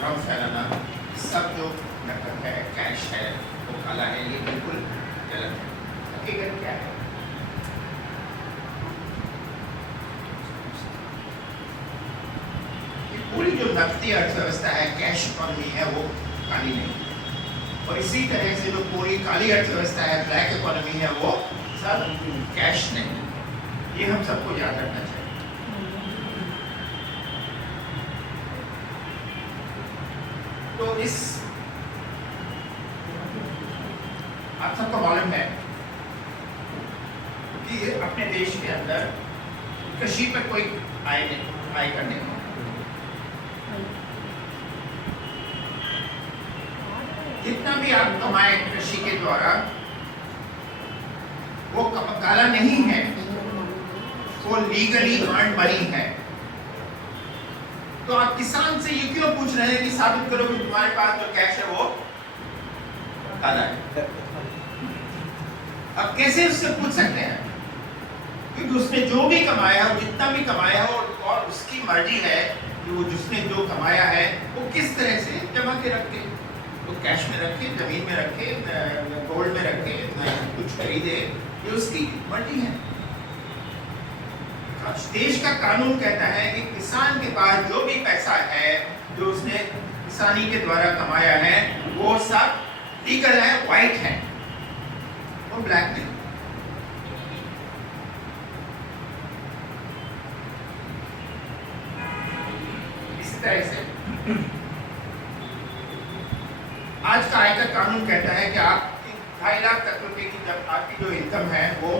भ्रम फैलाना, सब जो नकद है, कैश है, वो काला है, ये बिल्कुल गलत है। हकीकत क्या है? ये पूरी जो नकदी अर्थव्यवस्था है, कैश इकोनॉमी है, वो काली नहीं है। और इसी तरह से जो पूरी काली अर्थव्यवस्था है, ब्लैक इकोनॉमी है, वो सब कैश नहीं। ये हम सबको याद रखना चाहिए। तो इस आप सबको मालूम है कि अपने देश के अंदर कृषि पर कोई आय करने को जितना भी आप कमाए कृषि के द्वारा, वो काला नहीं है, वो लीगली अर्न मनी है। तो आप किसान से ये क्यों पूछ रहे हैं कि साबित करो कि तुम्हारे पास जो कैश है वो काला है? अब कैसे उससे पूछ सकते हैं? क्योंकि उसने जो भी कमाया हो, जितना भी कमाया हो, और उसकी मर्जी है कि वो जिसने जो कमाया है वो किस तरह से जमा के रखे, तो कैश में रखे, जमीन में रखे, गोल्ड में रखे, कुछ खरीदे, ये उसकी मर्जी है। देश का कानून कहता है कि किसान के पास जो भी पैसा है, जो उसने किसानी के द्वारा कमाया है, वो सब लीगल है, व्हाइट है, वो ब्लैक नहीं। इसी तरह से आज का आयकर कानून कहता है कि आप 2.5 लाख तक रुपए की जब आपकी जो इनकम है वो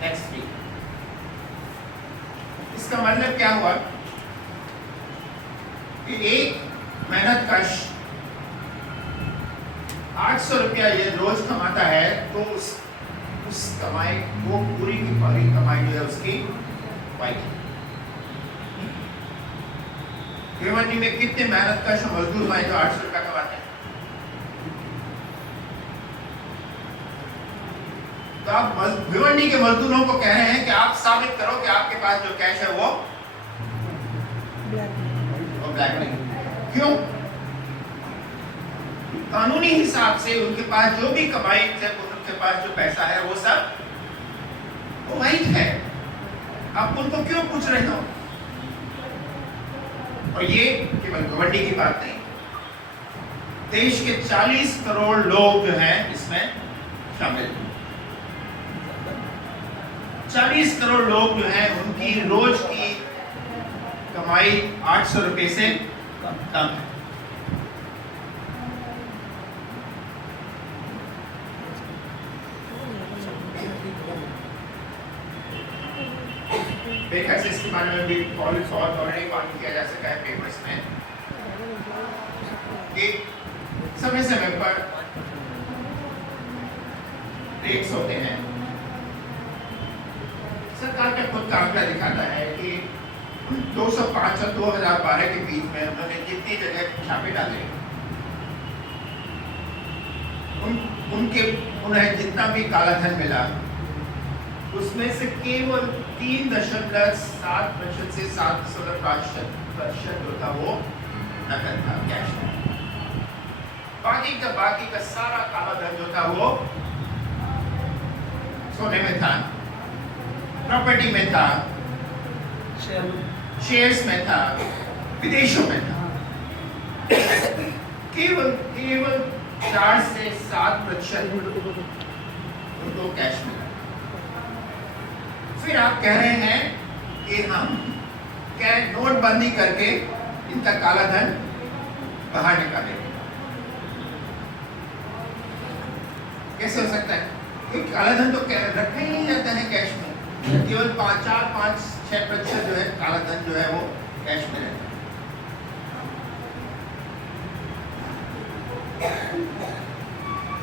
टैक्स फ्री। इसका मतलब क्या हुआ कि एक मेहनत कश 800 रुपया ये रोज कमाता है, तो उस कमाई वो पूरी की पूरी कमाई जो है उसकी वाइट। भिवंडी में कितने मेहनत कश मजदूर हैं जो 800 रुपया कमाते हैं? तो आप भिवंडी के मजदूरों को कह रहे हैं कि आप साबित करो कि आपके पास जो कैश है वो ब्लैक नहीं। क्यों? कानूनी हिसाब से उनके पास जो भी कमाई से उनके पास जो पैसा है वो सब वो वाइट है। आप उनको क्यों पूछ रहे हो? और ये केवल भिवंडी की बात नहीं, देश के 40 करोड़ लोग जो हैं इसमें शामिल। 40 करोड़ लोग जो हैं उनकी रोज की कमाई 800 रुपए से कम है। बेखैर से इसके बारे में भी ऑलरेडी बात किया जा सका है पेपर्स में कि समय समय पर रेट्स होते हैं। सरकार का खुद का आंकड़ा दिखाता है कि 205 और 2012 के बीच में उन्होंने जितनी जगह छापे डाले, उन्हें जितना भी काला धन मिला, उसमें से केवल 3.7% से 7.5% जो था वो नकद था, कैश था। बाकी का सारा काला धन जो था वो सोने में था, प्रॉपर्टी में था, शेयर्स में था, विदेशों में था। केवल 4 से 7% उनको कैश मिला। फिर आप कह रहे हैं कि हम क्या नोटबंदी करके इनका काला धन बाहर निकालेंगे। कैसे हो सकता है? क्योंकि काला धन तो रखा ही नहीं जाता है कैश में, केवल 4-5-6% जो है काला धन जो है वो कैश में रहता है।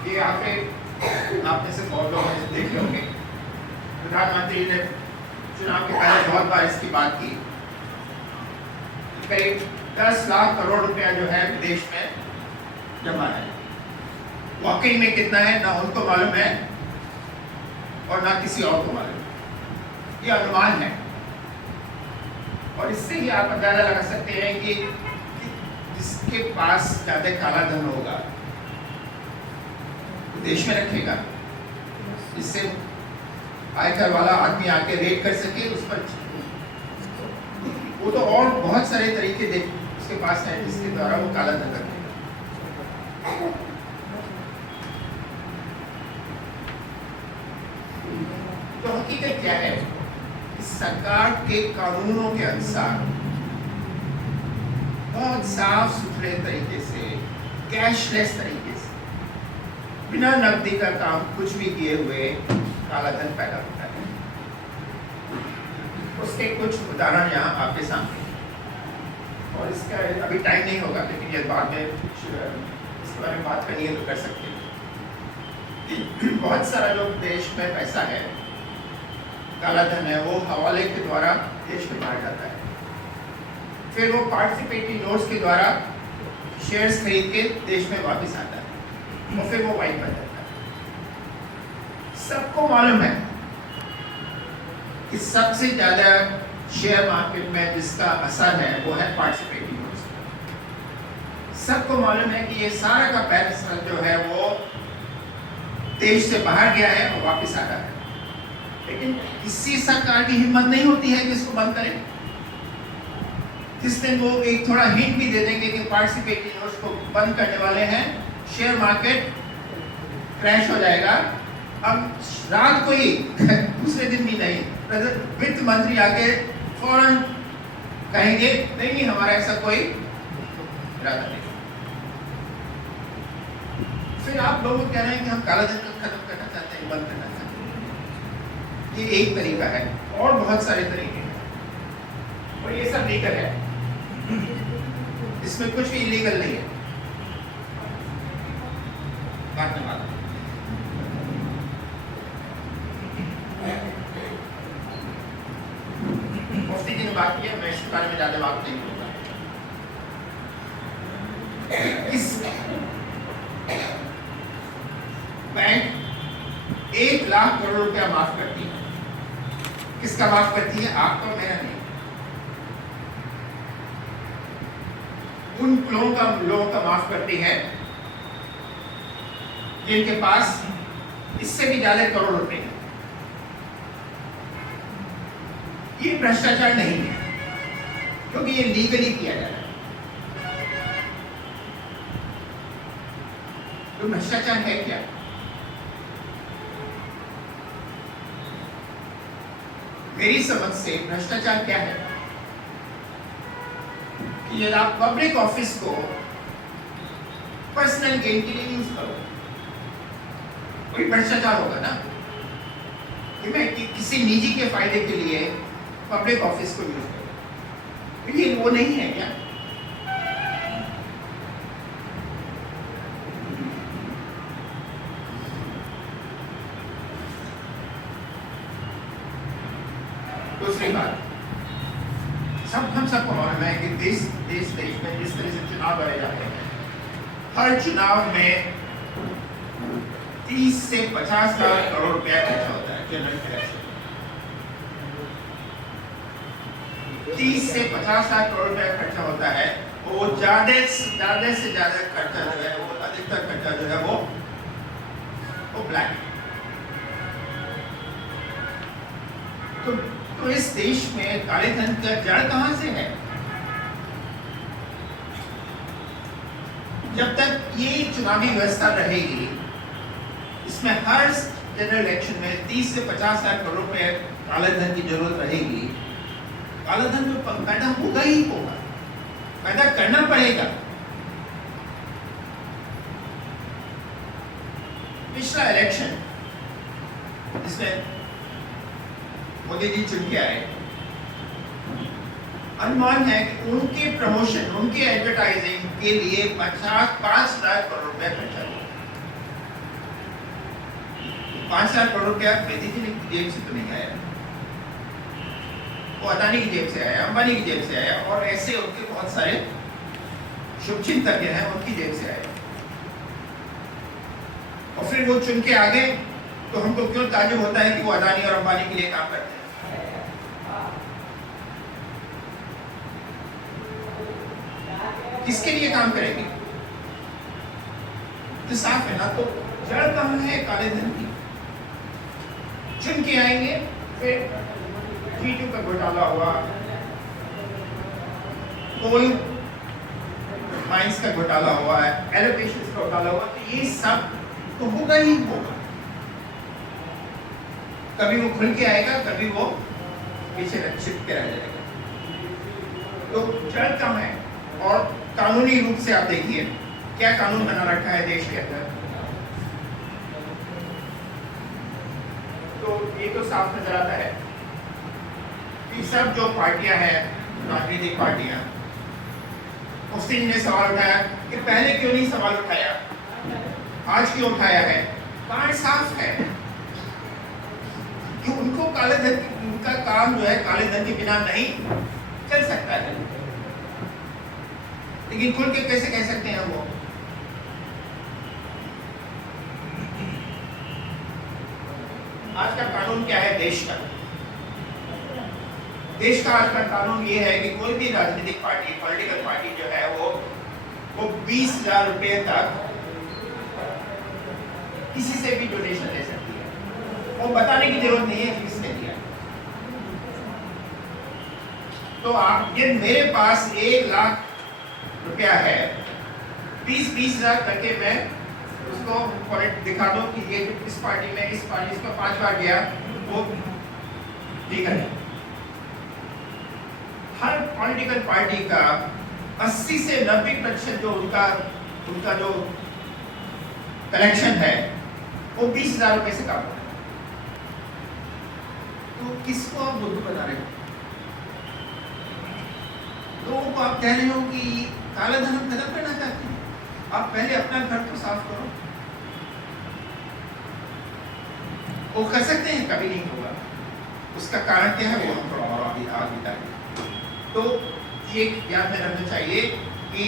ये आपने से बहुत लोग देखे होंगे, प्रधानमंत्री ने चुनाव के पहले बहुत बार इसकी बात की। करीब 10 लाख करोड़ रुपया जो है विदेश में जमा है। वाकई में कितना है ना उनको मालूम है और ना किसी और को मालूम। ये अनुमान है और इससे ही आप अंदाजा लगा सकते हैं कि जिसके पास ज्यादा काला धन होगा वो देश में रखेगा, इससे आयकर वाला आदमी आके रेड कर सके उस पर। वो तो और बहुत सारे तरीके देख उसके पास है जिसके द्वारा वो काला धन रखेगा। तो हकीकत क्या है? सरकार के कानूनों के अनुसार बहुत साफ सुथरे तरीके से, कैशलेस तरीके से, बिना नकदी का काम कुछ भी किए हुए काला धन पैदा होता है। उसके कुछ उदाहरण यहाँ आपके सामने, और इसका अभी टाइम नहीं होगा, लेकिन ये बाद में इसके बारे में बात करनी है तो कर सकते हैं। बहुत सारा जो देश में पैसा है, काला धन है, वो हवाले के द्वारा देश में बाहर जाता है, फिर वो पार्टिसिपेटरी नोट्स के द्वारा शेयर्स खरीद के देश में वापस आता है और फिर वो वाइट बन जाता है। सबको मालूम है कि सबसे ज्यादा शेयर मार्केट में जिसका असर है वो है पार्टिसिपेटरी नोट्स। सबको मालूम है कि ये सारा का पैसा जो है वो देश से बाहर गया है और वापस आ रहा है, लेकिन किसी सरकार की हिम्मत नहीं होती है कि इसको बंद करें। जिस दिन वो एक थोड़ा हिंट भी दे देंगे कि पार्टिसिपेटरी नोट्स को बंद करने वाले हैं, शेयर मार्केट क्रैश हो जाएगा। अब रात को ही दूसरे दिन भी नहीं, वित्त मंत्री आके फौरन कहेंगे नहीं हमारा ऐसा कोई इरादा नहीं। फिर आप लोग कह रहे हैं कि हम काला धन खत्म करना चाहते हैं, बंद करना चाहते हैं। ये एक तरीका है, और बहुत सारे तरीके हैं, और ये सब लीगल है, इसमें कुछ भी इलीगल नहीं है। बात में बात मुफ्ती जी ने बात की है, मैं इसके बारे में ज्यादा बात नहीं करूंगा। इस बैंक 1 लाख करोड़ रुपया माफ करती है। किसका माफ करती है? आपका, मेरा नहीं। उन लोगों का माफ करती है जिनके पास इससे भी ज्यादा करोड़ रुपए हैं। ये भ्रष्टाचार नहीं है, क्योंकि ये लीगली किया जा रहा है। तो भ्रष्टाचार है क्या? मेरी समझ से भ्रष्टाचार क्या है कि यदि आप पब्लिक ऑफिस को पर्सनल गेन के लिए यूज करो, कोई भ्रष्टाचार होगा ना। कि मैं किसी निजी के फायदे के लिए पब्लिक ऑफिस को यूज करूं, ये वो नहीं है क्या? दूसरी बात, हम सबको मालूम है कि देश में जिस तरह से चुनाव लड़े जाते हैं, हर चुनाव में 30 से 50 लाख करोड़ रुपया खर्चा होता है। जनरल इलेक्शन 30 से 50 लाख करोड़ रुपया खर्चा होता है। वो ज्यादा से ज्यादा खर्चा जो है, वो अधिकतर खर्चा जो है वो ब्लैक। तो इस देश में काले धन का जड़ कहां से है? जब तक ये चुनावी व्यवस्था रहेगी, इसमें हर जनरल इलेक्शन में 30 से 50 लाख करोड़ रुपए काले धन की जरूरत रहेगी। काला धन तो पैदा होगा ही होगा, पैदा करना पड़ेगा। पिछला इलेक्शन जिसमें मोदी जी चुन के आए, अनुमान है कि उनके प्रमोशन, उनके एडवर्टाइजिंग के लिए 5 लाख करोड़ रुपया खर्चा हुआ। 5 लाख करोड़ रुपया मोदी जी की जेब से तो नहीं आया, वो अदानी की जेब से आया, अंबानी की जेब से आया, और ऐसे उनके बहुत सारे शुभचिंतक हैं उनकी जेब से आया। और फिर वो चुन के आगे, तो हमको क्यों ताज्जुब होता है कि वो अदानी और अंबानी के लिए काम करते हैं। किसके लिए काम करेंगे? तो साफ है ना। तो जड़ कहाँ है काले धन की? चुन के आएंगे, फिर G2 का घोटाला हुआ, कोल माइंस का घोटाला हुआ है, एलोपेशियस का घोटाला हुआ, तो ये सब तो होगा ही होगा। कभी वो खुल के आएगा, कभी वो पीछे छिप के रह जाएगा। तो जड़ कम है। और कानूनी रूप से आप देखिए क्या कानून बना रखा है देश के अंदर। तो ये तो साफ नजर आता है कि सब जो पार्टियां हैं, राजनीतिक पार्टियां, मुफ्ती जी ने सवाल उठाया कि पहले क्यों नहीं सवाल उठाया, आज क्यों उठाया है? कारण साफ है कि उनको काले धन, उनका काम जो है काले धन के बिना नहीं चल सकता है। लेकिन खुल के कैसे कह सकते हैं वो? आज का कानून क्या है देश का? देश का आज का कानून ये है कि कोई भी राजनीतिक पार्टी, पॉलिटिकल पार्टी जो है वो 20,000 रुपए तक किसी से भी डोनेशन ले सकती है। वो बताने की जरूरत नहीं है कि किसने दिया। तो आप ये मेरे पास 1 लाख रुपया है, 20,000 करके मैं उसको दिखा दो कि ये इस पार्टी में, इस पार्टी इसको 5 बार गया, वो ठीक है। हर पॉलिटिकल पार्टी का 80 से 90% जो उनका जो कलेक्शन है वो 20,000 रुपए से कम है। तो किसको आप बुद्धू बना रहे हो? लोगों को आप कह रहे हो कि काला धन हम खत्म करना चाहते हैं। आप पहले अपना घर तो साफ करो। वो कर सकते हैं, कभी नहीं होगा। उसका कारण क्या है वो हम थोड़ा और आगे बताएंगे। तो ये याद में रखना चाहिए कि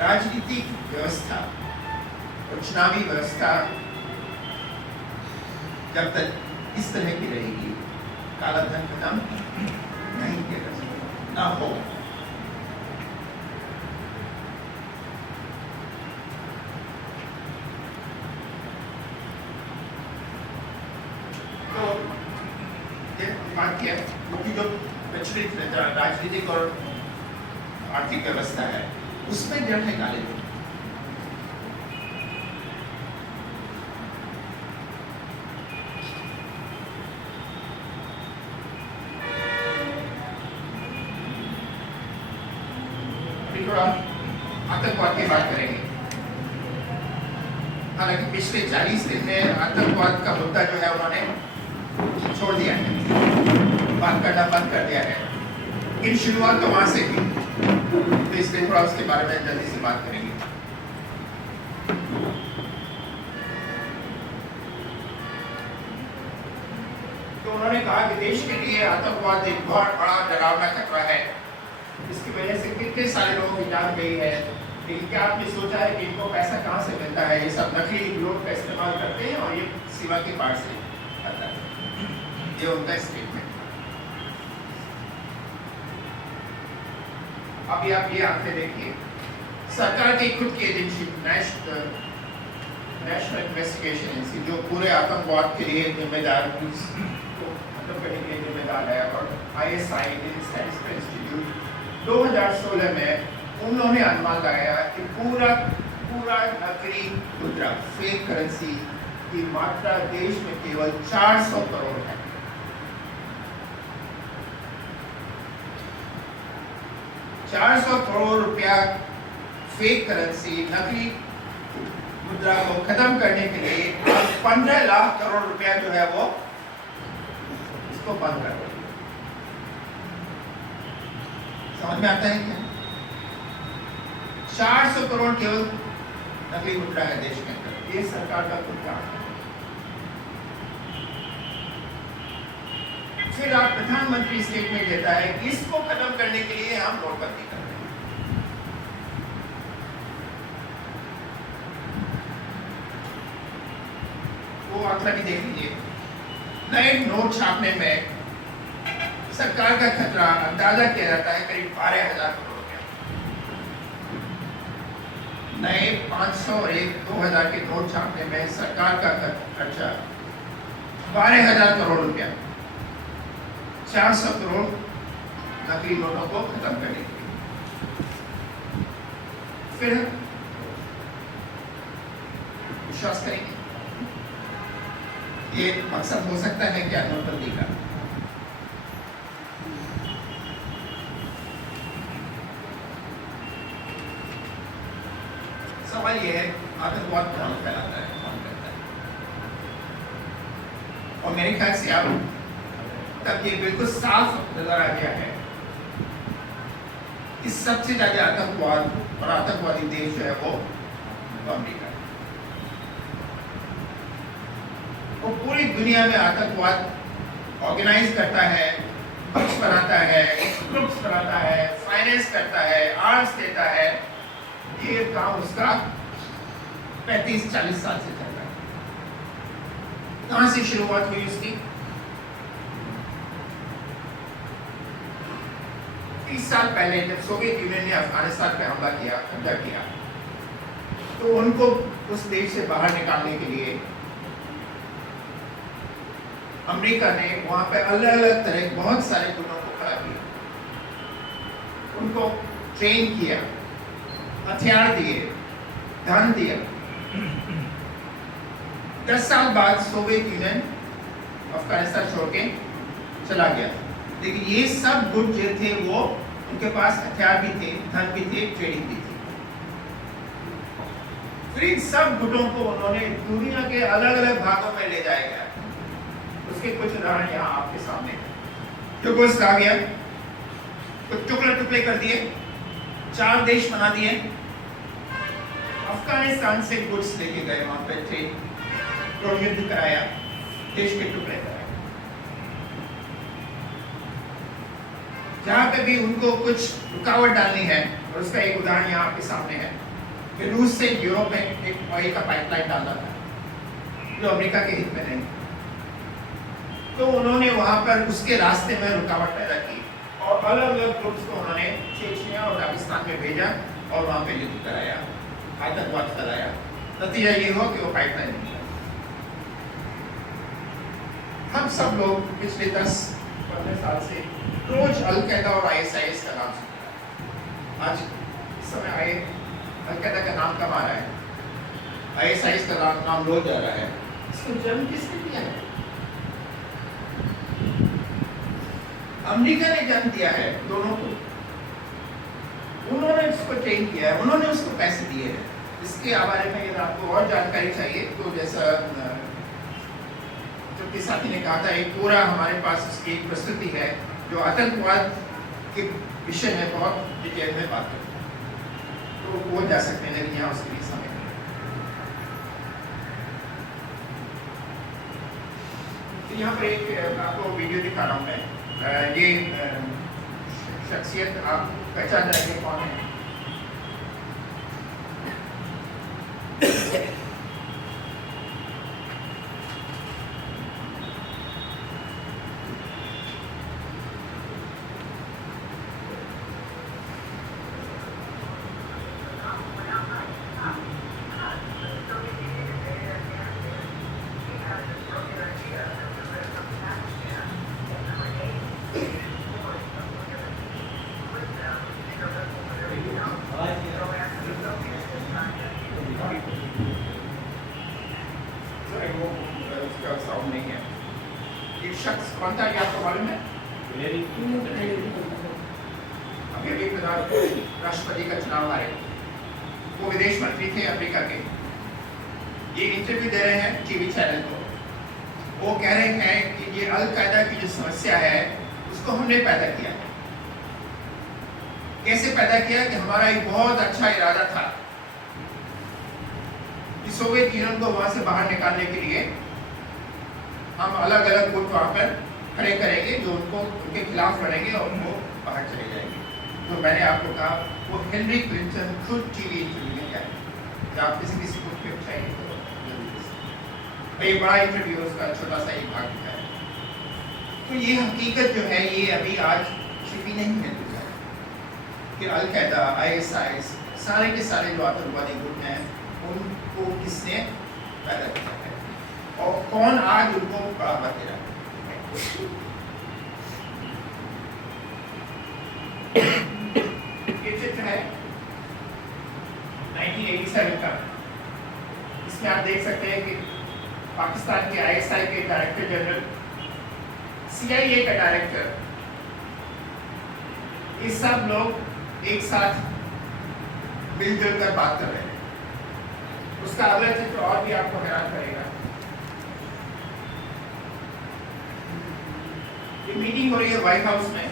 राजनीतिक व्यवस्था और चुनावी व्यवस्था जब तक इस तरह की रहेगी, काला धन खत्म नहीं किया जा सकता, ना हो। तो ये बात किया कि जो प्रचलित राजनीतिक और आर्थिक व्यवस्था है उसमें जड़ है काले धन। थोड़ा आतंकवाद की बात करेंगे। हालांकि पिछले 40 दिन में आतंकवाद का मुद्दा जो है उन्होंने छोड़ दिया है, बात करना बंद कर दिया है। इन शुरुआत तो वहां से की, तो इसलिए थोड़ा उसके बारे में जल्दी से बात करेंगे। तो उन्होंने कहा कि देश के लिए आतंकवाद एक बहुत बड़ा डरावना खतरा है। इसकी वजह से कितने सारे लोगों की जान गई है। लेकिन क्या आपने सोचा है कि इनको पैसा कहाँ से मिलता है? ये सब नकली नोट का इस्तेमाल करते हैं और ये सेवा के पार्ट से आता है। ये उनका स्टेटमेंट। अभी आप ये आंकड़े देखिए, सरकार की खुद की एजेंसी नेशनल इन्वेस्टिगेशन एजेंसी जो पूरे आतंकवाद के लिए जिम्मेदार को खत्म करने के लिए जिम्मेदार है, और ISI स्टैटिस्टिकल इंस्टीट्यूट 2016 में उन्होंने अनुमान लगाया कि पूरा नकली मुद्रा, फेक करेंसी की मात्रा देश में केवल 400 करोड़ है। 400 करोड़ रुपया फेक करेंसी, नकली मुद्रा को खत्म करने के लिए 15 लाख करोड़ रुपया जो है वो इसको बंद कर दो। समझ में आता है क्या? 400 करोड़ केवल नकली मुद्रा है देश के अंदर। ये सरकार का खुद काम है। फिर आप प्रधानमंत्री स्टेटमेंट देता है कि इसको खत्म करने के लिए हम नोटबंदी कर रहे हैं। वो आंकड़ा भी देख लीजिए। नए नोट छापने में सरकार का खतरा अंदाजा किया जाता है करीब 12,000 करोड़ रुपया। 500 और एक 2000 के नोट छापने में सरकार का खर्चा 12,000 करोड़ रुपया, 400 करोड़ नकली नोटों को खत्म करने के लिए। फिर विश्वास करेंगे ये मकसद हो सकता है क्या नोटबंदी का? सवाल ये है आतंकवाद कौन फैलाता है, कौन करता है? और मेरे ख्याल से अब तक ये बिल्कुल साफ नजर आ गया है कि सबसे ज्यादा आतंकवाद और आतंकवादी देश जो है वो अमेरिका है। वो पूरी दुनिया में आतंकवाद ऑर्गेनाइज करता है, बक्स बनाता है, ग्रुप्स बनाता है, फाइनेंस करता है, आर्म्स देता है। ये काम उसका 35-40 साल से चल रहा है। कहां से शुरुआत हुई उसकी? 30 साल पहले जब सोवियत यूनियन ने अफगानिस्तान पे हमला किया, कब्जा किया, तो उनको उस देश से बाहर निकालने के लिए अमेरिका ने वहां पे अलग अलग तरह बहुत सारे गुटों को खड़ा किया, उनको ट्रेन किया, हथियार दिए, धन दिया। 10 साल बाद सोवियत यूनियन अफगानिस्तान छोड़ के चला गया, लेकिन ये सब गुट जो थे वो उनके पास हथियार भी थे, धन भी थे, ट्रेनिंग भी थी। फिर इन सब गुटों को उन्होंने दुनिया के अलग अलग भागों में ले जाया गया। उसके कुछ उदाहरण यहाँ आपके सामने हैं। जो कुछ कहा गया, कुछ टुकड़े टुकड़े कर दिए, 4 देश बना दिए। अफगानिस्तान से गुड्स लेके गए, वहां पे थे, युद्ध कराया, देश के टुकड़े कराए। जहां पे भी उनको कुछ रुकावट डालनी है, और उसका एक उदाहरण यहाँ आपके सामने है कि रूस से यूरोप में एक ऑयल का पाइपलाइन डालना था जो अमेरिका के हित में नहीं, तो उन्होंने वहां पर उसके रास्ते में रुकावट पैदा की और अलग अलग ग्रुप्स को उन्होंने चेचनिया और दागिस्तान में भेजा और वहां पे युद्ध कराया, आतंकवाद फैलाया। नतीजा ये हुआ कि वो पाइपलाइन नहीं था। हम सब लोग पिछले 10-15 साल से रोज अल-कायदा और ISIS का नाम सुनते हैं। आज इस समय अल-कायदा का नाम कम आ रहा है, ISIS का नाम रोज आ रहा है। इसको जन्म किसने दिया है? अमेरिका ने जन्म दिया है दोनों को। उन्होंने उसको ट्रेन किया है, उन्होंने उसको पैसे दिए हैं। इसके बारे में यदि आपको और जानकारी चाहिए तो जैसा जो कि साथी ने कहा था, एक पूरा हमारे पास उसकी एक प्रस्तुति है जो आतंकवाद के विषय में बहुत डिटेल में बात करती है, तो वो जा सकते हैं, लेकिन यहाँ उसके लिए समय नहीं। तो यहाँ पर एक आपको वीडियो दिखा रहा हूँ मैं। ये शख्सियत आप पहचान जाएंगे कौन है। शख्स कौन था, क्या आपको मालूम है? अभी अभी राष्ट्रपति का चुनाव आए, वो विदेश मंत्री थे अमेरिका के। ये इंटरव्यू दे रहे हैं टीवी चैनल को। वो कह रहे हैं कि ये अल-कायदा की जो समस्या है उसको हमने पैदा किया। कैसे पैदा किया? कि हमारा एक बहुत अच्छा इरादा था कि सोवियत यूनियन को वहां से बाहर निकालने के लिए हम अलग अलग गुट वहां पर खड़े करेंगे जो उनको उनके खिलाफ लड़ेंगे और वो बाहर चले जाएंगे। तो मैंने आपको कहा वो हिलरी क्लिंटन खुद टीवी इंटरव्यू में क्या है, जब आप किसी को क्लिप चाहिए तो ये बड़ा इंटरव्यू उसका छोटा सा एक भाग है। तो ये हकीकत जो है ये अभी आज छिपी नहीं है कि अल-कायदा, ISIS सारे के सारे जो आतंकवादी गुट हैं उनको किसने पैदा किया है और कौन आज उनको बढ़ावा दे रहा है। ये चित्र है 1987 का। इसमें आप देख सकते हैं कि पाकिस्तान के ISI के डायरेक्टर जनरल, CIA का डायरेक्टर, ये सब लोग एक साथ मिलजुल कर बात कर रहे हैं। उसका अगला चित्र और भी आपको हैरान करेगा। ये मीटिंग हो रही है व्हाइट हाउस में।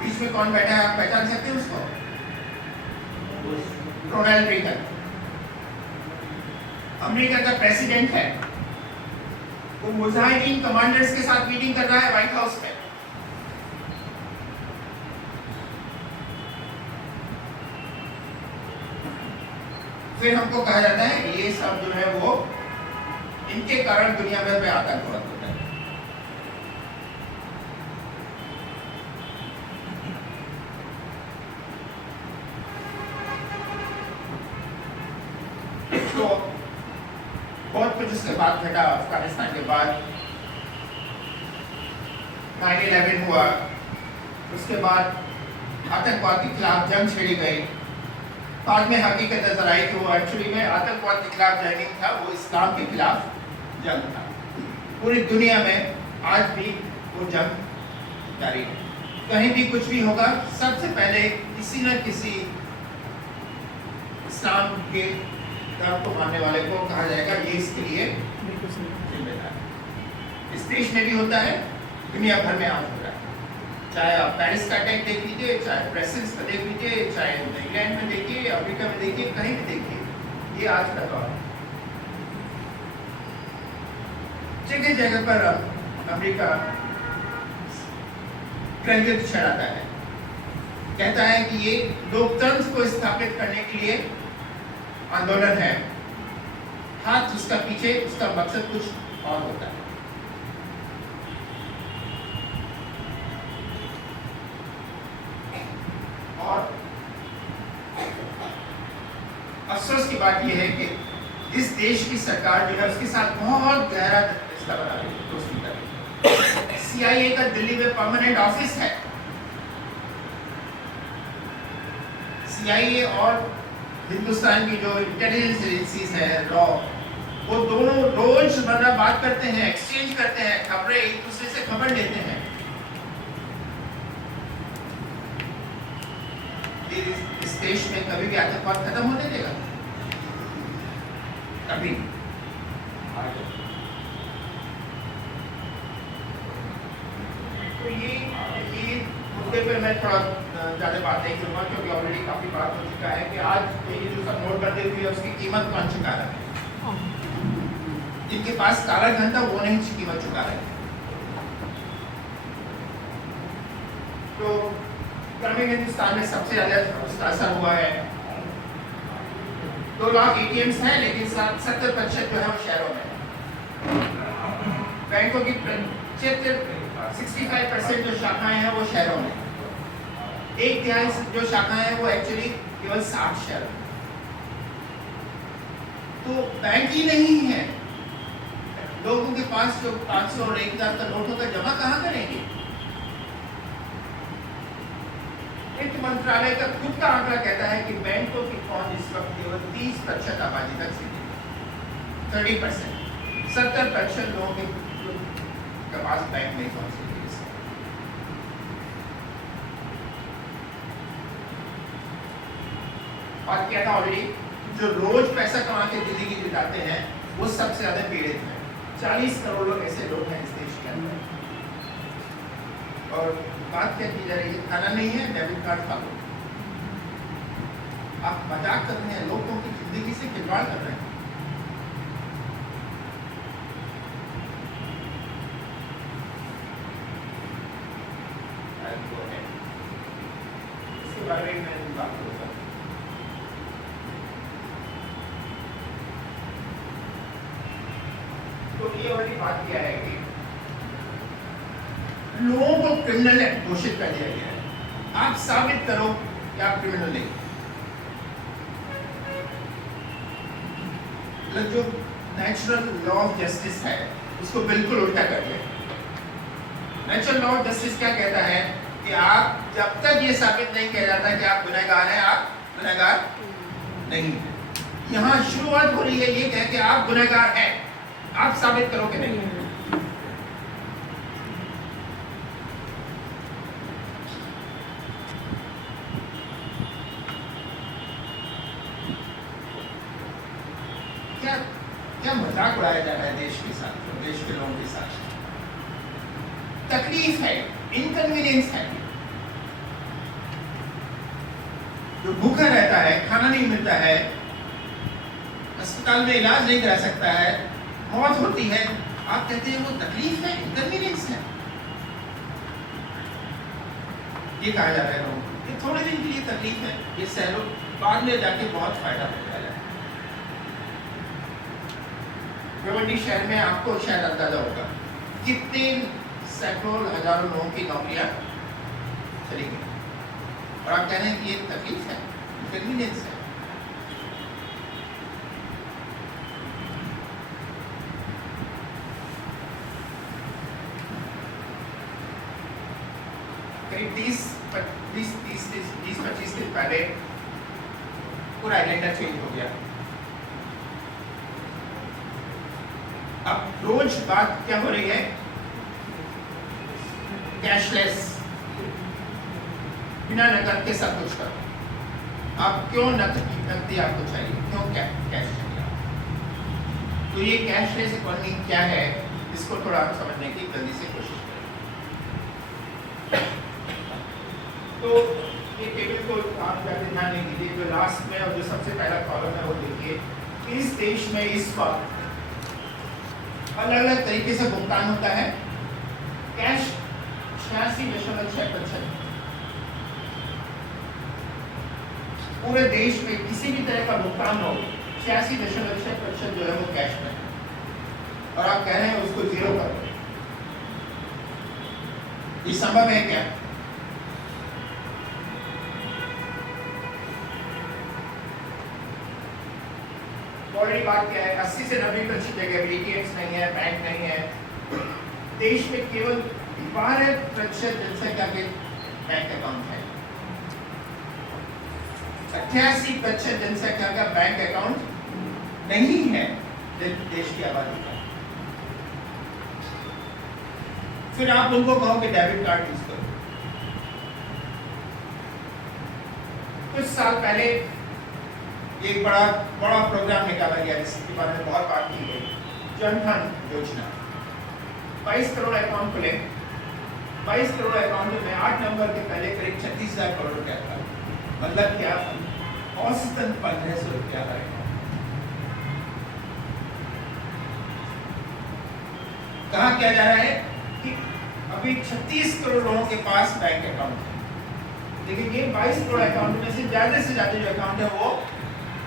बीच में कौन बैठा है, आप पहचान सकते हैं उसको? रोनाल्ड रीगन, अमेरिका का प्रेसिडेंट है। वो मुजाहिदीन कमांडर्स के साथ मीटिंग कर रहा है व्हाइट हाउस में। फिर हमको कहा जाता है ये सब जो है वो इनके कारण दुनिया भर में आतंक होता है। तो बहुत कुछ उसके बाद घटा। अफगानिस्तान के बाद 9/11 हुआ, उसके बाद आतंकवाद के खिलाफ जंग छेड़ी गई। बाद में हकीकत नजर आई कि वो एक्चुअली में आतंकवाद के खिलाफ जंग नहीं था, वो इस्लाम के खिलाफ जंग था। पूरी दुनिया में आज भी वो जंग जारी है। कहीं भी कुछ भी होगा, सबसे पहले किसी न किसी इस्लाम के धर्म को मानने वाले को कहा जाएगा ये इसके लिए जिम्मेदार है। इस देश में भी होता है, दुनिया भर में आम हो रहा है। चाहे आप पेरिस का अटैक देख लीजिए, चाहे ब्रसेल्स का देख लीजिए, चाहे इंग्लैंड में देखिए, अफ्रीका में देखिए, कहीं भी देखिए, ये आज का दौर है। जगह जगह पर अमेरिका क्रंजित छड़ाता है, कहता है कि ये लोकतंत्र को स्थापित करने के लिए आंदोलन है। हाथ उसका पीछे, उसका मकसद कुछ और होता है। और अफसोस की बात यह है कि इस देश की सरकार जो है उसके साथ बहुत गहरा रिश्ता बना रही है, दोस्ती कर रही है। CIA का दिल्ली में परमानेंट ऑफिस है। CIA और हिंदुस्तान की जो इंटेलिजेंस एजेंसीज है, रॉ, वो दोनों रोजमर्रा बात करते हैं, एक्सचेंज करते हैं, खबरें एक दूसरे से खबर लेते हैं। इस देश में कभी भी आतंकवाद खत्म होने देगा? कभी। तो ये मुद्दे पे मैं थोड़ा ज़्यादा बात नहीं करूँगा, क्योंकि ऑलरेडी काफ़ी बात हो चुका है कि आज ये जो सब नोटबंदी हुई है उसकी कीमत कौन चुका रहा है। जिनके पास काला धन था वो नहीं कीमत चुका रहे। तो ग्रामीण हिंदुस्तान में सबसे ज़्यादा उसका असर हुआ है। 2 लाख ATMs हैं, लेकिन 70% जो है वो शहरों में। बैंकों की 65% जो शाखाएं हैं वो शहरों में। 1/3 जो शाखाएं हैं वो एक्चुअली केवल 60 शहरों में। तो बैंक ही नहीं है, लोगों के पास जो 500 और 1000 का नोट होगा जमा कहाँ करेंगे? वित्त मंत्रालय का खुद का आंकड़ा कहता है कि बैंकों की पहुंच इस वक्त केवल 30% आबादी तक सीमित है। 30%, 70% लोगों के पास बैंक नहीं पहुंच सकते। बात किया था ऑलरेडी, जो रोज पैसा कमा के जिंदगी बिताते हैं वो सबसे ज्यादा पीड़ित हैं। 40 करोड़ लोग ऐसे लोग हैं इस देश के अंदर। और बात क्या की जा रही है? खाना नहीं है, डेबिट कार्ड खा लो। आप मजाक कर रहे हैं, लोगों की जिंदगी से खिलवाड़ कर रहे हैं। इसके बारे में मैं बात करूंगा। तो ये वाली बात क्या है कि लोगों को क्रिमिनल घोषित कर दिया गया है। आप साबित करो कि आप क्रिमिनल नहीं। मतलब जो नेचुरल लॉ ऑफ जस्टिस है उसको बिल्कुल उल्टा कर ले। नेचुरल लॉ ऑफ जस्टिस क्या कहता है कि आप जब तक ये साबित नहीं किया जाता कि आप गुनहगार हैं, आप गुनहगार नहीं हैं। यहाँ शुरुआत हो रही है ये कह के आप गुनहगार हैं, आप साबित करो कि नहीं। क्या क्या मजाक उड़ाया जा रहा है देश के साथ, देश के लोगों के साथ। तकलीफ है, इनकन्वीनियंस है। जो भूखा रहता है, खाना नहीं मिलता है, अस्पताल में इलाज नहीं करा सकता है, मौत होती है, आप कहते हैं वो तकलीफ है, इनकन्वीनियंस है। ये कहा जा रहा है लोगों को, ये थोड़े दिन के लिए तकलीफ है, ये सह लो, बाद में जाके बहुत फायदा हो जाएगा। भिवंडी शहर में आपको शायद अंदाजा होगा कितने सैकड़ों हजारों लोगों की नौकरियां चली गई, और आप कह रहे हैं कि ये तकलीफ है, इनकन्वीनियंस है। करीब 20-25 दिन पहले पूरा एजेंडा चेंज हो गया। अब रोज बात क्या हो रही है, कैशलेस, बिना नकद के सब कुछ करो। आप क्यों नकदी आपको चाहिए, क्यों कैश चाहिए? तो ये कैशलेस इकोनॉमी क्या है, इसको थोड़ा हम समझने की जल्दी से कोशिश करें। तो ये टेबल को आप जाके ध्यान नहीं दीजिए, जो लास्ट में और जो सबसे पहला कॉलम है वो देखिए। इस देश में इस वक्त अलग अलग तरीके से भुगतान होता है। कैश 86.6%, पूरे देश में किसी भी तरह का भुगतान हो 86.6% जो है वो कैश में, और आप कह रहे हैं उसको जीरो कर दो। ये संभव है क्या? बड़ी बात क्या है, 80 से 90% जगह एटीएम्स नहीं है, बैंक नहीं है। देश में केवल 12% जनसंख्या के बैंक अकाउंट है। 88% जनसंख्या का बैंक अकाउंट नहीं है देश की आबादी का। फिर आप उनको कहो कि डेबिट कार्ड यूज करो। कुछ साल पहले एक बड़ा प्रोग्राम निकाला गया जिसके बारे में बहुत बात की गई, जन धन योजना। 22 करोड़ अकाउंट खुले। 22 करोड़ अकाउंट में 8 नंबर के पहले करीब 36,000 करोड़ रुपया था। मतलब क्या, औसतन 1500 रुपया है। कहा क्या जा रहा है कि अभी 36 करोड़ लोगों के पास बैंक अकाउंट है, लेकिन ये 22 करोड़ अकाउंट में से ज्यादा जो अकाउंट है वो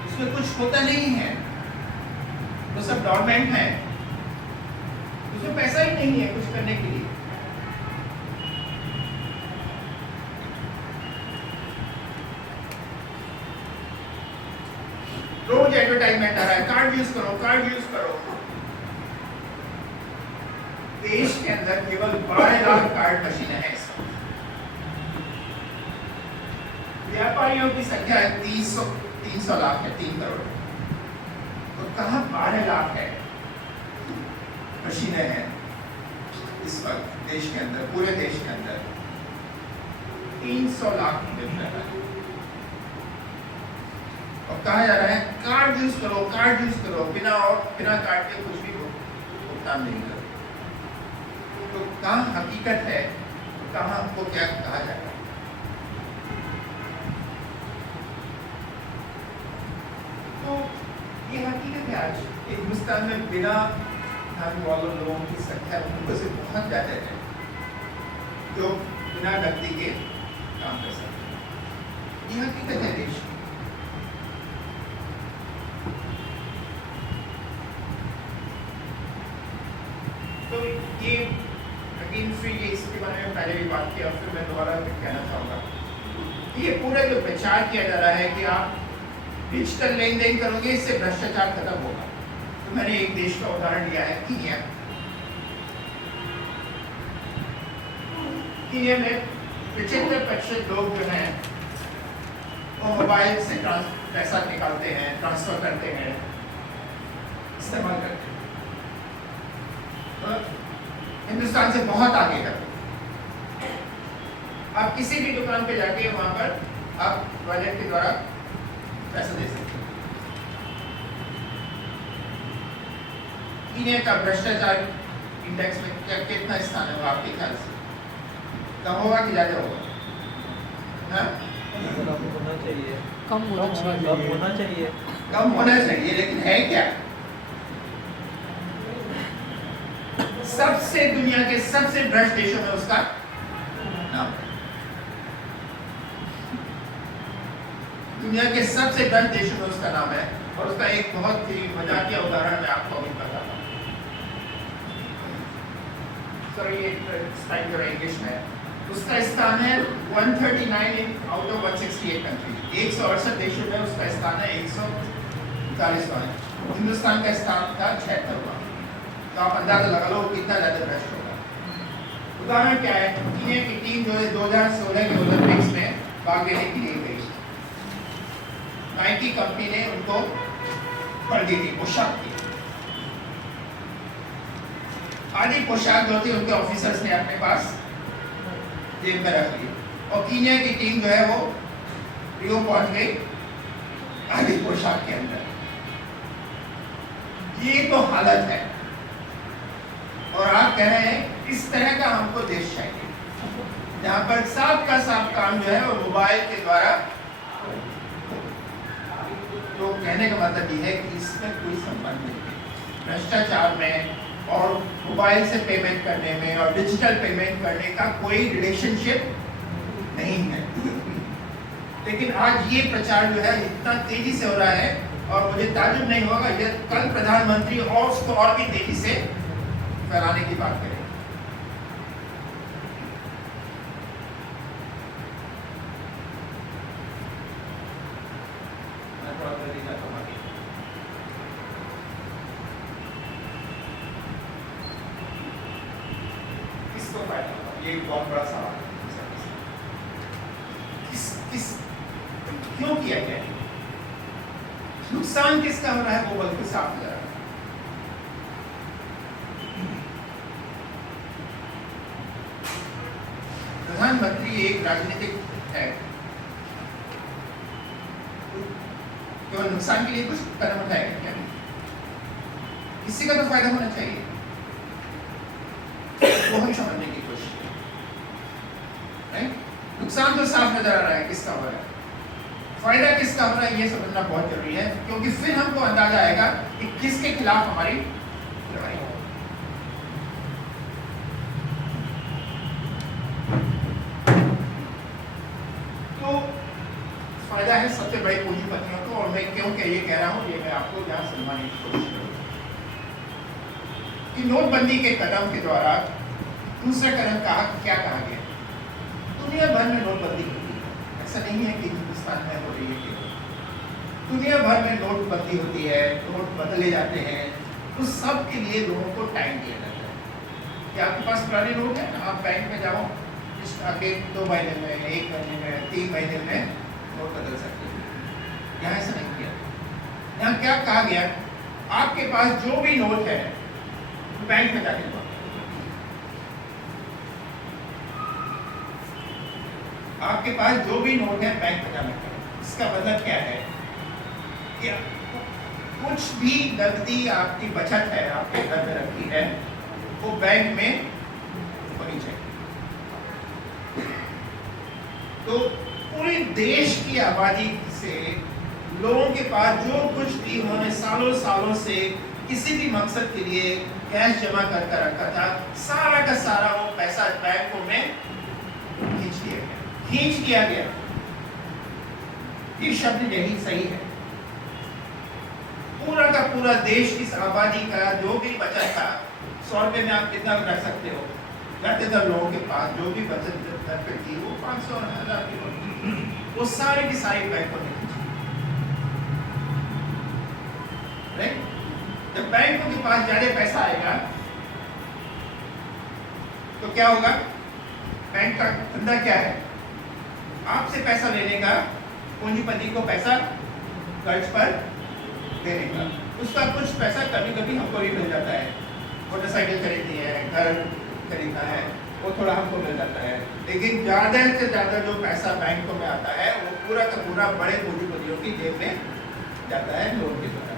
उसमें कुछ होता नहीं है, वो सब डॉर्मेंट है, उसमें पैसा ही नहीं है कुछ करने के लिए। रोज एडवर्टाइजमेंट आ रहा है, कार्ड यूज करो, कार्ड यूज करो। देश के अंदर केवल 12 लाख कार्ड मशीनें हैं इस वक्त। व्यापारियों की संख्या है 300 लाख है, 3 करोड़। तो कहाँ 12 लाख है मशीनें हैं इस वक्त देश के अंदर, पूरे देश के अंदर 300 लाख मिल रहा है। और कहा जा रहा है कार्ड यूज करो, कार्ड यूज करो, बिना कार्ड के कुछ भी भुगतान नहीं करो। तो कहाँ हकीकत है, कहाँ आपको क्या कहा जाएगा? तो ये हकीकत है आज हिंदुस्तान में बिना धन वालों लोगों की संख्या उनको से बहुत ज्यादा है जो बिना नकदी के काम कर सकते हैं। ये हकीकत है देश की। तो ये अगेन फिर ये इसके बारे में पहले भी बात किया, फिर मैं दोबारा कहना चाहूँगा। ये पूरा जो प्रचार किया जा रहा है कि आप डिजिटल लेन देन करोगे इससे भ्रष्टाचार खत्म होगा, मैंने एक देश का उदाहरण लिया है, कीनिया। कीनिया में 75% लोग जो हैं वो मोबाइल से पैसा निकालते हैं, ट्रांसफर करते हैं, इस्तेमाल करते हैं। तो हिंदुस्तान से बहुत आगे करते हैं। आप किसी भी दुकान पे जाके वहां पर आप वॉलेट के द्वारा पैसा दे सकते हैं। कीनिया का भ्रष्टाचार इंडेक्स में कितना स्थान है आपके ख्याल से? कम होगा कि ज्यादा होगा? हाँ? होना चाहिए, कम होना चाहिए। कम होना चाहिए, लेकिन है क्या? सबसे दुनिया के सबसे भ्रष्ट देशों में उसका नाम है। दुनिया के सबसे भ्रष्ट देशों में उसका नाम है, और उसका एक बहुत ही मजाकिया उदाहरण मैं आपको अभी बताता हूँ। सॉरी, इंग्लिश में उसका स्थान है 139 आउट ऑफ 168 कंट्री। 168 देशों में उसका स्थान है 139वां। हिंदुस्तान का स्थान था 76वां। तो आप अंदाजा लगा लो कितना ज्यादा भ्रष्ट होगा। उदाहरण क्या है? कीनिया की टीम जो है 2016 के ओलंपिक्स में भाग लेने के लिए गई। नाइकी कंपनी ने उनको वर्दी दी, पोशाक दी। आधी पोशाक जो थी उनके ऑफिसर्स ने अपने पास जेब में रख ली, और कीनिया की टीम जो है वो रियो पहुंच गई आधी पोशाक के अंदर। ये तो हालत है, और आप कह रहे हैं इस तरह का हमको देश चाहिए जहां पर साफ का साफ काम जो है वो मोबाइल के द्वारा। तो कहने का मतलब ये है कि इसमें कोई संबंध नहीं है भ्रष्टाचार में, और मोबाइल से पेमेंट करने में और डिजिटल पेमेंट करने का कोई रिलेशनशिप नहीं है। लेकिन आज ये प्रचार जो है इतना तेजी से हो रहा है, और मुझे ताज्जुब नहीं होगा यदि कल प्रधानमंत्री और उसको और भी तेजी से फैलाने की बात करें। ये एक बहुत बड़ा सवाल है। किस क्यों किया गया है? नुकसान किसका हो रहा है वो बल्कि साफ नजर आ रहा है। प्रधानमंत्री एक राजनीतिक है, केवल नुकसान के लिए कुछ कदम उठाएगा क्या? किसी का तो फायदा होना चाहिए, वो हम समझने की कोशिश करें। नुकसान तो साफ नजर आ रहा है किसका हो रहा है, फायदा किसका हो रहा है ये समझना बहुत जरूरी है, क्योंकि फिर हमको अंदाजा आएगा कि किसके खिलाफ हमारी लड़ाई है। तो फायदा है सबसे बड़ी पूंजीपतियों को, और मैं क्यों ये कह रहा हूं ये मैं आपको यहाँ समझाने की कोशिश करूंगा कि नोटबंदी के कदम के द्वारा दूसरा कदम क्या कहा गया? दुनिया भर में नोटबंदी होती है, ऐसा नहीं है कि हिंदुस्तान में हो रही है केवल। दुनिया भर में नोटबंदी होती है, नोट बदले जाते हैं। उस सब के लिए लोगों को टाइम दिया जाता है कि आपके पास पुराने नोट है, आप बैंक में जाओ, इस आगे 2 महीने में, 1 महीने में, 3 महीने में नोट बदल सकते हैं। यहाँ ऐसा नहीं किया। यहाँ क्या कहा गया? आपके पास जो भी नोट है बैंक में जाके दो। आपके पास जो भी नोट है बैंक में जाना चाहिए। इसका मतलब क्या है कि कुछ भी नकदी आपकी बचत है, आपके घर में रखी है, वो बैंक में होनी चाहिए। तो पूरे देश की आबादी से लोगों के पास जो कुछ भी उन्होंने सालों सालों से किसी भी मकसद के लिए कैश जमा करके रखा था, सारा का सारा वो पैसा बैंकों में खींच लिया गया। ये शब्द यही सही है। पूरा का पूरा देश की आबादी का जो भी बचत था, 100 रुपए में आप कितना रख सकते हो? ज्यादातर लोगों के पास जो भी बचत घर पे थी वो 500 और 1000 की होती, वो सारे की सारी बैंकों में खींची। जब बैंकों के पास ज्यादा पैसा आएगा तो क्या होगा? बैंक का धंधा क्या है? आपसे पैसा लेने का, पूंजीपति को पैसा कर्ज पर देने का। उसका कुछ पैसा कभी कभी हमको भी मिल जाता है, मोटरसाइकिल खरीदनी है, घर खरीदना है, वो थोड़ा हमको मिल जाता है। लेकिन ज़्यादा से ज़्यादा जो पैसा बैंकों में आता है वो पूरा का पूरा बड़े पूंजीपतियों की जेब में जाता है लोन के द्वारा।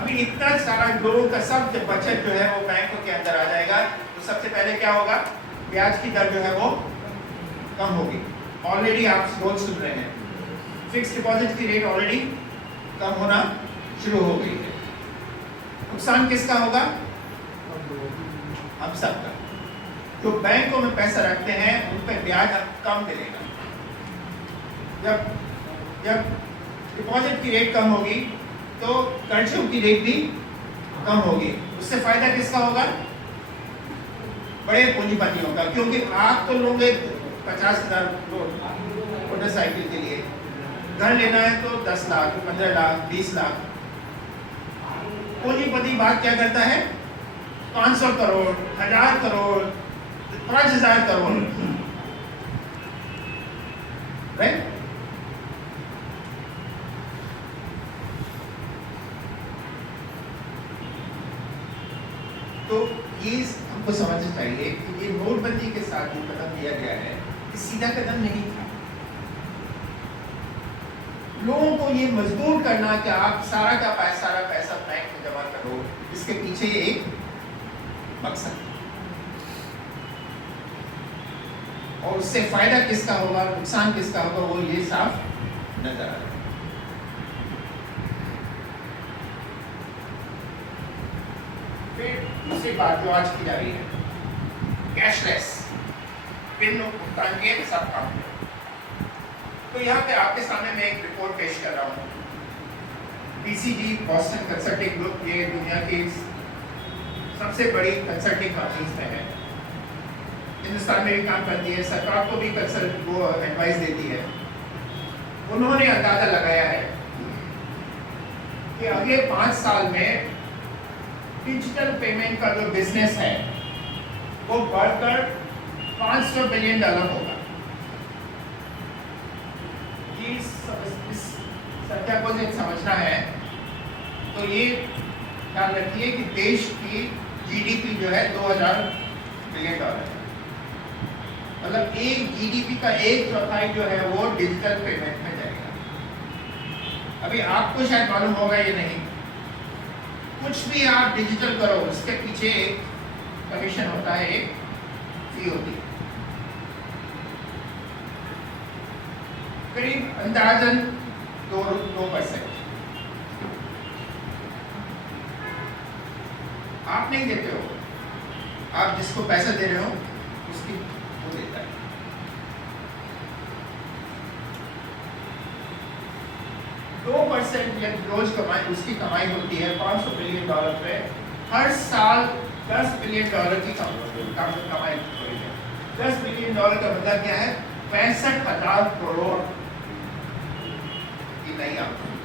अभी इतना सारा लोगों का सब बचत जो है वो बैंकों के अंदर आ जाएगा तो सबसे पहले क्या होगा? ब्याज की दर जो है वो कम होगी। ऑलरेडी आप रोज सुन रहे हैं फिक्स डिपॉजिट की रेट ऑलरेडी कम होना शुरू हो गई है। नुकसान किसका होगा? हम सबका। जो बैंकों में पैसा रखते हैं उन पर ब्याज कम मिलेगा। जब डिपॉजिट की रेट कम होगी तो कर्जों की रेट भी कम होगी। उससे फायदा किसका होगा? बड़े पूंजीपतियों का, क्योंकि आप तो लोगे 50,000 मोटरसाइकिल के लिए, घर लेना है तो 10 लाख, 15 लाख, 20 लाख। पूंजीपति बात क्या करता है? 500 करोड़, 1000 करोड़, 5000 करोड़, राइट? तो ये हमको समझना चाहिए कि ये नोटबंदी के साथ जो कदम लिया गया है ये सीधा कदम नहीं था। लोगों को ये मजबूर करना कि आप सारा पैसा बैंक में जमा करो, इसके पीछे एक मकसद है। और उससे फायदा किसका होगा, नुकसान किसका होगा, वो ये साफ नजर आ रहा है। फिर दूसरी बात जो आज की जा रही है, कैशलेस, बिन भुगतान के सब काम। तो यहाँ पे आपके सामने मैं एक रिपोर्ट पेश कर रहा हूँ। BCG बॉस्टन कंसल्टिंग ग्रुप, ये दुनिया की सबसे बड़ी कंसल्टिंग कंपनीज में है, हिंदुस्तान में भी काम करती है, सरकार को भी कंसल्ट वो एडवाइस देती है। उन्होंने अंदाजा लगाया है कि अगले 5 साल में डिजिटल पेमेंट का जो बिजनेस है वो बढ़कर $500 बिलियन होगा। इस संख्या को जब समझना है तो ये ख्याल रखिए कि देश की GDP जो है $2000 बिलियन है। मतलब एक GDP का 1/4 जो है वो डिजिटल पेमेंट में जाएगा। अभी आपको शायद मालूम होगा ये नहीं, कुछ भी आप डिजिटल करो उसके पीछे एक कमीशन होता है, एक फी होती है, करीब अंदाजन 2%। आप नहीं देते हो, आप जिसको पैसा दे रहे हो उसकी वो देता है। $2% रोज कमाई, उसकी कमाई होती है $500 बिलियन पे। हर साल $10 बिलियन की कमाई होती है। $10 बिलियन का मतलब क्या है? 65,000 करोड़ की नई आमदनी।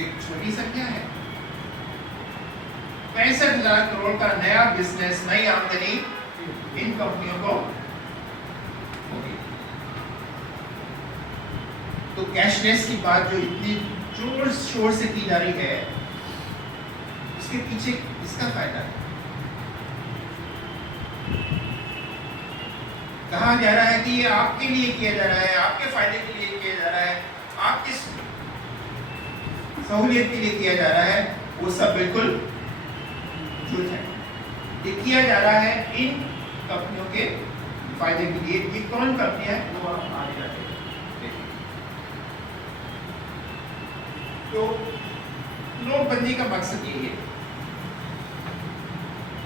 एक छोटी संख्या है। 65,000 करोड़ का नया बिजनेस, नई आमदनी इन कंपनियों को होगी। तो कैशलेस की बात जो इतनी जोर शोर से की जा रही है, उसके पीछे इसका फायदा है। कहा जा रहा है कि ये आपके लिए किया जा रहा है, आपके फायदे के लिए किया जा रहा है, आपकी सहूलियत के लिए किया जा रहा है, वो सब बिल्कुल झूठ है। ये किया जा रहा है इन कंपनियों के फायदे के लिए। ये कौन कंपनियां है वो आप आगे जाके देखिए। तो नोटबंदी का मकसद यही है,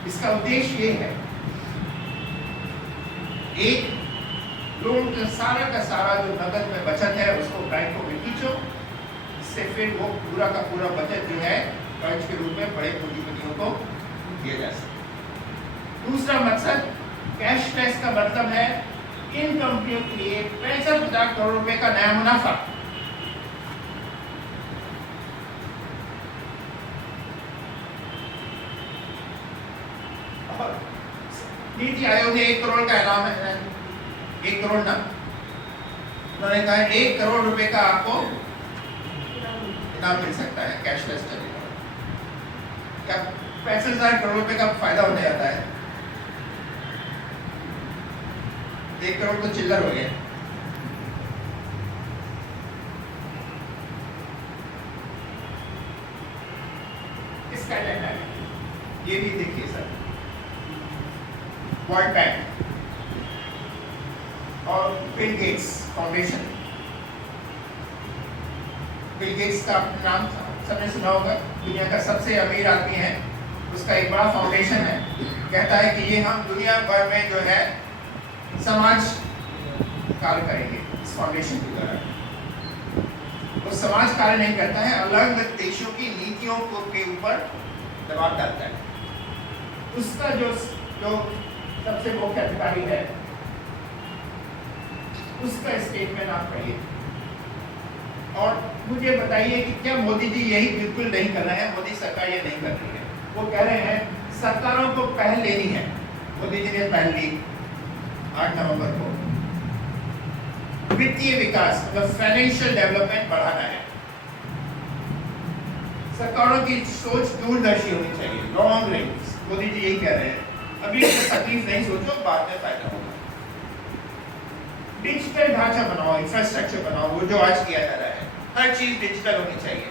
इसका उद्देश्य ये है, एक लोगों का सारा जो नकद में बचत है उसको बैंकों में खींचो, इससे फिर वो पूरा का पूरा बचत जो है कर्ज के रूप में बड़े पूंजीपतियों को दिया जा सके। दूसरा मकसद कैशलेस का मतलब है इन कंपनियों के लिए 65,000 करोड़ रुपए का नया मुनाफा। नीति आयोग ने 1 करोड़ का ऐलान है, 1 करोड़ ना, उन्होंने कहा 1 करोड़ रुपए का आपको इनाम मिल सकता है, कैशलेस चलेगा। क्या 65,000 करोड़ रुपए का फायदा होने जाता है? 1 करोड़ तो चिल्लर हो गया। इसका कहना है, ये भी देखिए सर, वर्ल्ड बैंक और Bill Gates foundation. Bill Gates का नाम सबने सुना होगा, दुनिया का सबसे अमीर आदमी है, उसका एक बड़ा फाउंडेशन है। कहता है कि ये हम दुनिया भर में जो है समाज कार्य करेंगे इस फाउंडेशन के द्वारा। वो समाज कार्य नहीं करता है, अलग अलग देशों की नीतियों को के ऊपर दबाव डालता है। उसका जो सबसे मुख्य अधिकारी है, उसका स्टेटमेंट आप पढ़िए और मुझे बताइए कि क्या मोदी जी यही बिल्कुल नहीं कर रहे हैं? मोदी सरकार ये नहीं कर रही है। वो कह रहे हैं सरकारों को पहल लेनी है। मोदी जी ने पहल ली 8 नवंबर को, वित्तीय विकास मतलब फाइनेंशियल डेवलपमेंट बढ़ाना है। सरकारों की सोच दूरदर्शी होनी चाहिए, लॉन्ग रेंज। मोदी जी यही कह रहे हैं, अभी तकलीफ नहीं सोचो, बाद में फायदा होगा। डिजिटल ढांचा बनाओ, इंफ्रास्ट्रक्चर बनाओ, वो जो आज किया जा रहा है, हर चीज डिजिटल होनी चाहिए,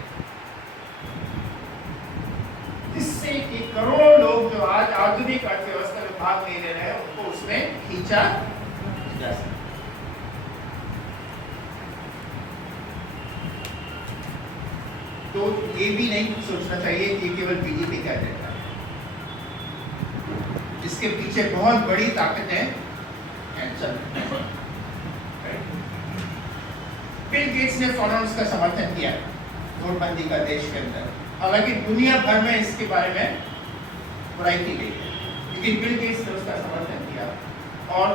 जिससे कि करोड़ों लोग जो आज आधुनिक अर्थव्यवस्था में भाग नहीं ले रहे हैं, उनको उसमें खींचा जा सके। तो ये भी नहीं सोचना चाहिए कि केवल बीजेपी का एजेंडा है, इसके पीछे बहुत बड़ी ताकत है। बिल गेट्स ने फौरन उसका समर्थन किया, नोटबंदी का देश के अंदर। हालांकि दुनिया भर में इसके बारे में बुराई की गई है, लेकिन बिल गेट्स ने उसका समर्थन किया। और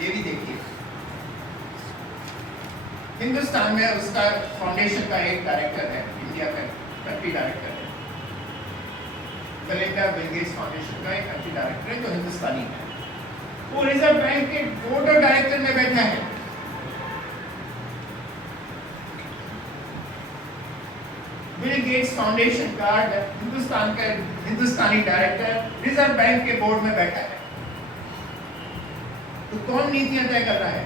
ये भी देखिए, हिंदुस्तान में उसका फाउंडेशन का एक डायरेक्टर है, इंडिया का कंट्री डायरेक्टर है, मेलिंडा बिल गेट्स फाउंडेशन का एक कंट्री डायरेक्टर है जो हिंदुस्तानी है। वो रिजर्व बैंक के बोर्ड ऑफ डायरेक्टर में बैठा है। बिल गेट्स फाउंडेशन का हिंदुस्तानी डायरेक्टर रिजर्व बैंक के बोर्ड में बैठा है। तो कौन नीतियां तय कर रहा है?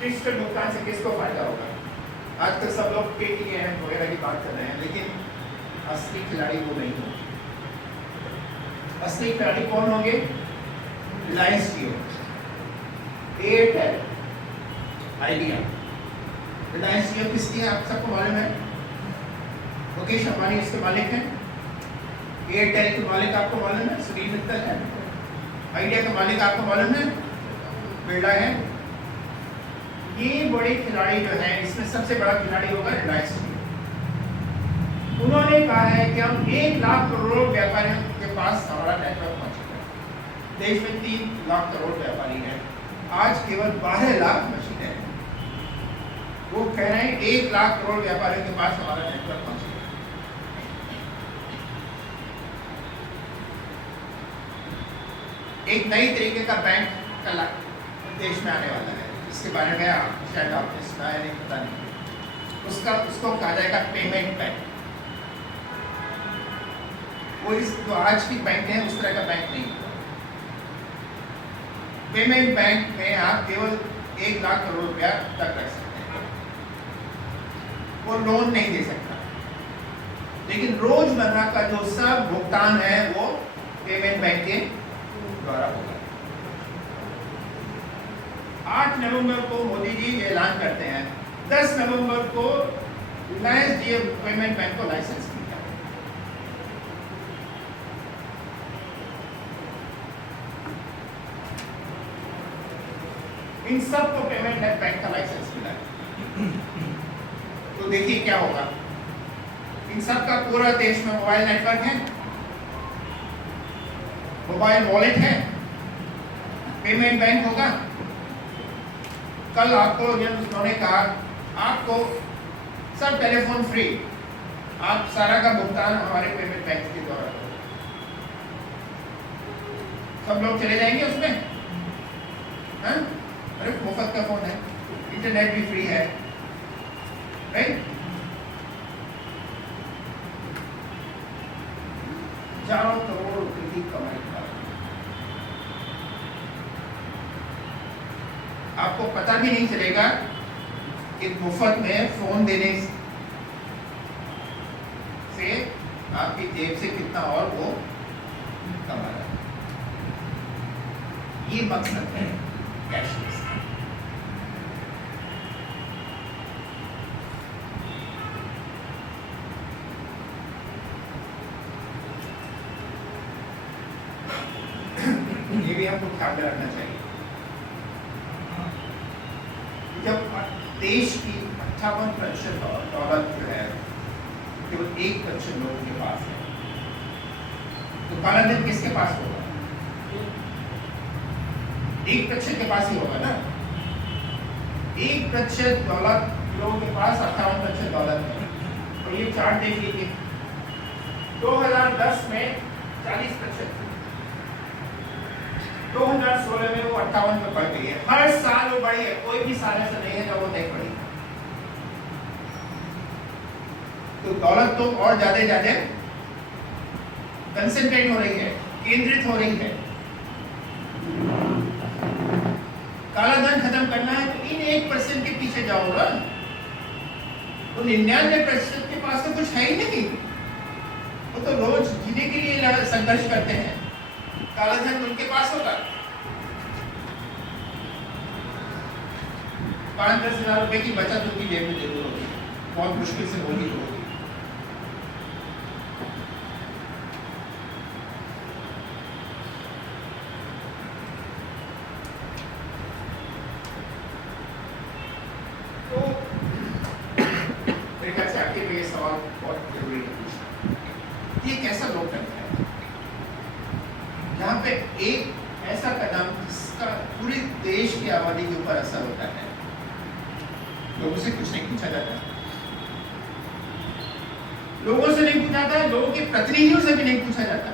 डिजिटल भुगतान से किसको फायदा होगा? आजकल सब लोग पेटीएम वगैरह की बात कर रहे हैं, लेकिन असली खिलाड़ी वो नहीं होंगे। असली खिलाड़ी कौन होंगे? रिलायंस जियो, एयरटेल, आइडिया। रिलायंस जियो किसकी है आप सबको मालूम है? मुकेश अंबानी इसके मालिक हैं। एयरटेल के मालिक आपको मालूम है? सुनील मित्तल है। आइडिया का मालिक आपको मालूम है? बिरला है। ये बड़े खिलाड़ी जो हैं, इसमें सबसे बड़ा खिलाड़ी होगा रिलायंस जियो। उन्होंने कहा है कि हम 1 लाख करोड़ व्यापारियों के पास हमारा नेटवर्क पहुंचेगा। देश में 3 लाख करोड़ व्यापारी हैं, आज केवल 12 लाख मशीनें हैं। वो कह रहे हैं 1 लाख करोड़ व्यापारियों के पास हमारा नेटवर्क पहुंचेगा। एक नई तरीके का बैंक का देश में आने वाला है, इसके बारे में शायद आपने सुना है, नहीं पता नहीं। उसको कहा जाएगा पेमेंट बैंक। वो इस जो आज की बैंक है उस तरह का बैंक नहीं होगा। पेमेंट बैंक में आप केवल 1 लाख करोड़ रुपया तक रख सकते हैं। वो लोन नहीं दे सकता, लेकिन रोजमर्रा का जो सब भुगतान है वो पेमेंट बैंक के द्वारा होगा। 8 नवंबर को मोदी जी ऐलान करते हैं, 10 नवंबर को रिलायंस जियो पेमेंट बैंक को लाइसेंस मिलता है। इन सब को पेमेंट बैंक का लाइसेंस मिला है। तो देखिए क्या होगा। इन सब का पूरा देश में मोबाइल नेटवर्क है, मोबाइल वॉलेट है, पेमेंट बैंक होगा। कल आपको जब उन्होंने कहा आपको सब टेलीफोन फ्री, आप सारा का भुगतान हमारे पेमेंट बैंक के द्वारा करो। सब लोग चले जाएंगे उसमें, हाँ? अरे मुफ्त का फोन है, इंटरनेट भी फ्री है, राइट? 4 करोड़ रुपए की कमाई कर, आपको पता भी नहीं चलेगा कि मुफ्त में फोन देने से आपकी जेब से कितना और वो कमा रहा है। ये मकसद है कैशलेस। ये भी हमको ख्याल में रखना चाहिए। जब देश की 58% दौलत जो है केवल 1% लोगों के पास है, तो काला धन किसके पास होगा? 1% के पास ही होगा ना। 1% दौलत लोगों के पास 58% दौलत है। तो ये चार्ट देख लीजिए, 2010 में 40%, 2016 में वो 58 में बढ़ गई है। हर साल वो बढ़ी है, कोई भी साल ऐसा नहीं है जब वो नहीं बढ़ी। तो दौलत तो और ज्यादा कंसंट्रेट हो रही है, केंद्रित हो रही है। काला धन खत्म करना है तो इन 1% के पीछे जाओगा। तो 99% के पास तो कुछ है ही नहीं, वो तो रोज जीने के लिए संघर्ष करते हैं। काला धन उनके पास होगा। 5-10 हजार रुपए की बचत उनकी जेब में जरूर होगी, बहुत मुश्किल से होगी तो होगी। तो मेरे ख्याल से आखिर में ये सवाल बहुत जरूरी है पूछना, ये कैसा लोकतंत्र है जहाँ पे एक ऐसा कदम जिसका पूरे देश की आबादी के ऊपर असर होता है, लोगों से कुछ नहीं पूछा जाता, लोगों से नहीं पूछा जाता, लोगों के प्रतिनिधियों से भी नहीं पूछा जाता,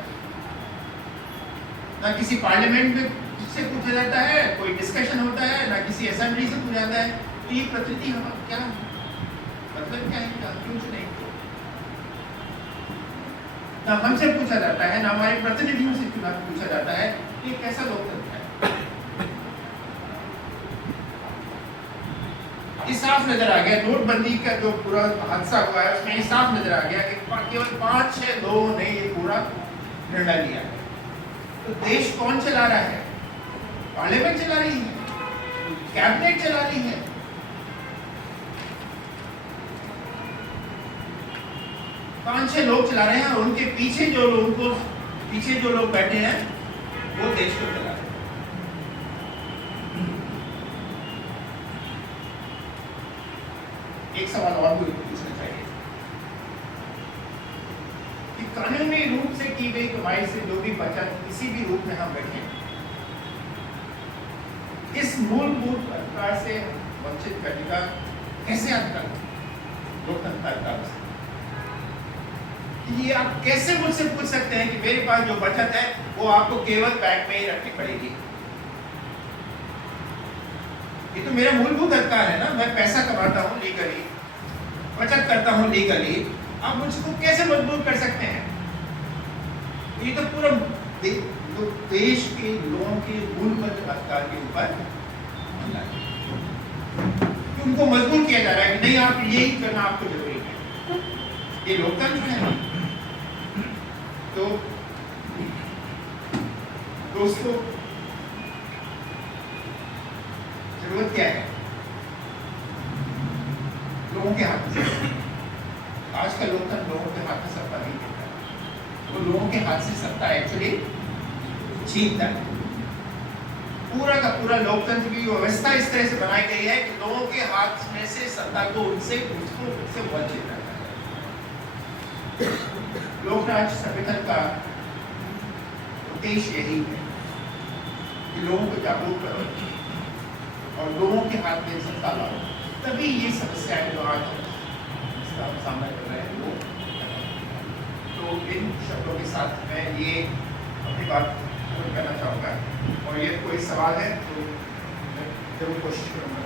ना किसी पार्लियामेंट में से पूछा जाता है, कोई डिस्कशन होता है, ना किसी असेंबली से पूछा जाता है। तो ये प्रतिनिधि हम क्या मतलब क्या है, क्यों नहीं, ना हमसे पूछा जाता है, ना हमारे प्रतिनिधियों से पूछा जाता है। ये कैसा लोकतंत्र है? ये साफ नजर आ गया, नोटबंदी का जो पूरा हादसा हुआ है उसमें ये साफ नजर आ गया कि केवल 5-6 लोगों ने ये पूरा निर्णय लिया है। तो देश कौन चला रहा है? पार्लियामेंट चला रही है, कैबिनेट चला रही है। पांच छह लोग चला रहे हैं और उनके पीछे जो लोग बैठे हैं वो देश को चला रहे हैं। एक सवाल और भी पूछना चाहिए कि कानूनी रूप से की गई कमाई से जो भी बचत किसी भी रूप में हम बैठे इस मूलभूत अधिकार से वंचित करने का कैसे अंतर लोकतंत्र? ये आप कैसे मुझसे पूछ सकते हैं कि मेरे पास जो बचत है वो आपको केवल बैंक में ही रखनी पड़ेगी? ये तो मेरा मूलभूत अधिकार है ना, मैं पैसा कमाता हूँ लीगली, बचत करता हूँ लीगली, आप मुझको कैसे मजबूर कर सकते हैं? ये तो पूरा देश के लोगों के मूलभूत अधिकार के ऊपर हमला है। उनको मजबूर किया जा रहा है कि नहीं, आप यही करना आपको जरूरी है। ये लोकतंत्र है। तो दोस्तों, जरूरत क्या है? लोगों के हाथ में। आज का लोकतंत्र लोगों के हाथ में सत्ता नहीं देता, वो लोगों के हाथ से सत्ता एक्चुअली छीनता है। पूरा का पूरा लोकतंत्र की व्यवस्था इस तरह से बनाई गई है कि लोगों के हाथ में से सत्ता को उनसे वंचित करना है। लोकराज संविधान का उद्देश्य यही है कि लोगों को जागरूक करो और लोगों के हाथ में सत्ता लाओ। तभी ये समस्याएं जो आज हम इसका हम सामना कर रहे हैं वो खत्म होगी। तो इन शब्दों के साथ मैं ये अपनी बात खत्म करना चाहूँगा, और ये कोई सवाल है तो मैं जरूर कोशिश करूँगा